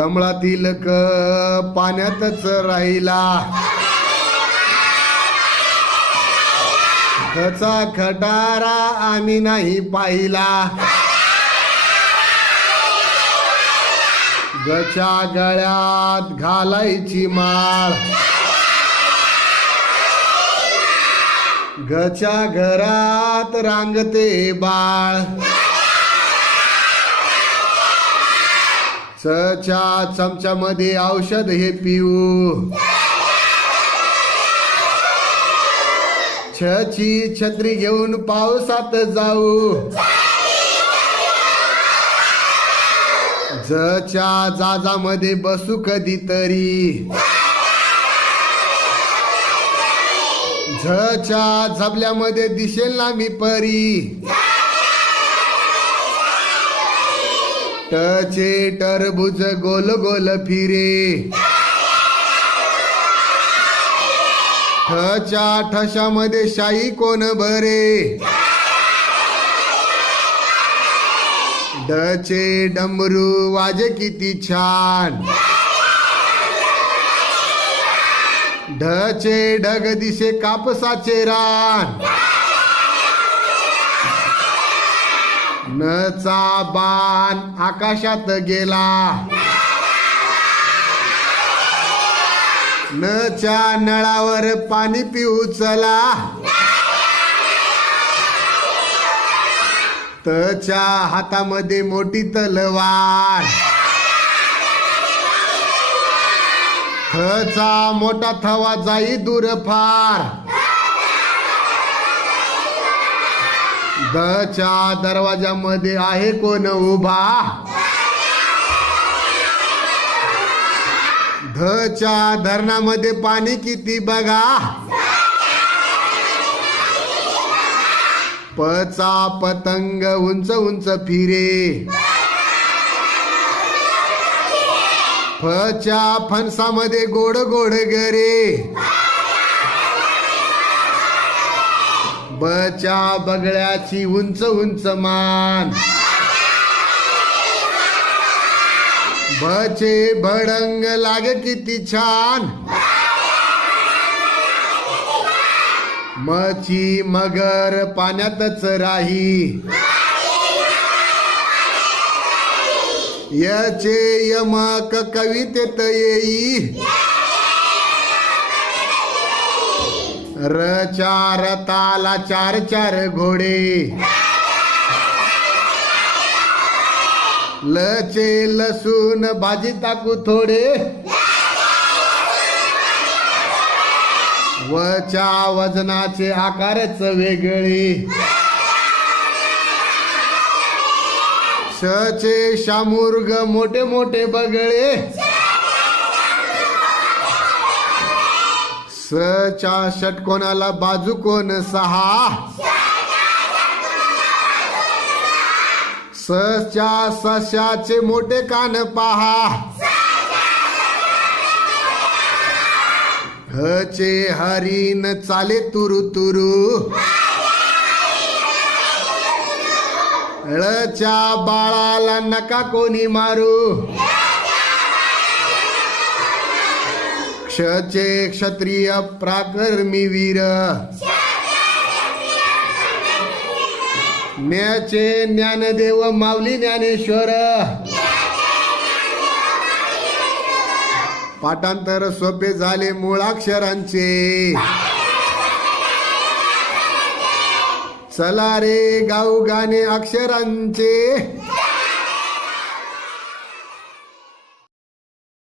कमळातील क पाण्यातच राहिला. खचा खटारा आम्ही नाही पाहिला. गच्या गळ्यात घालायची माळ. गच्या घरात रांगते बाळ. चच्या चमच्यामध्ये औषध हे पिऊ. छची छत्री घेऊन पावसात जाऊ. जच्या जाजामध्ये बसू कधीतरी झच्या झबल्यामध्ये दिसेल ना मी परी. टचे टरबुज गोल गोल फिरे. ठच्या ठशामध्ये शाई कोण भरे? डचे डमरू वाजे किती छान. ढचे ढग दिसे कापसाचे रान. नचा बाण आकाशात गेला. नच्या नळावर पाणी पिऊ चला. तच्या हातामध्ये मोठी तलवार. खचा मोठा थवा जाई दूर फार दच्या दरवाजामध्ये आहे कोण उभा? धच्या धरणामध्ये पाणी किती बघा? पचा पतंग उंच उंच फिरे. फच्या फणसामध्ये गोड गोड गरे. बच्या बगळ्याची उंच उंच मान. बचे भडंग लाग किती छान. मची मगर पाण्यातच राही. याचे यमक कवितेत येई. रचार ताला चार चार घोडे. लचे लसूण भाजी टाकू थोडे. वच्या वजनाचे आकारच वेगळे. शचे शामुर्ग मोठे मोठे बगळे. सच्या षटकोनाला बाजू कोण सहा? सच्या सशाचे मोठे कान पहा. हचे हरीन चाले तुरु तुरु. ळच्या बाळाला नका कोणी मारू. क्षचे क्षत्रिय प्राकर्मी वीर. न्याचे ज्ञानदेव माऊली ज्ञानेश्वर. पाठांतर सोपे झाले मुळाक्षरांचे. चला रे गाऊ गाणे अक्षरांचे.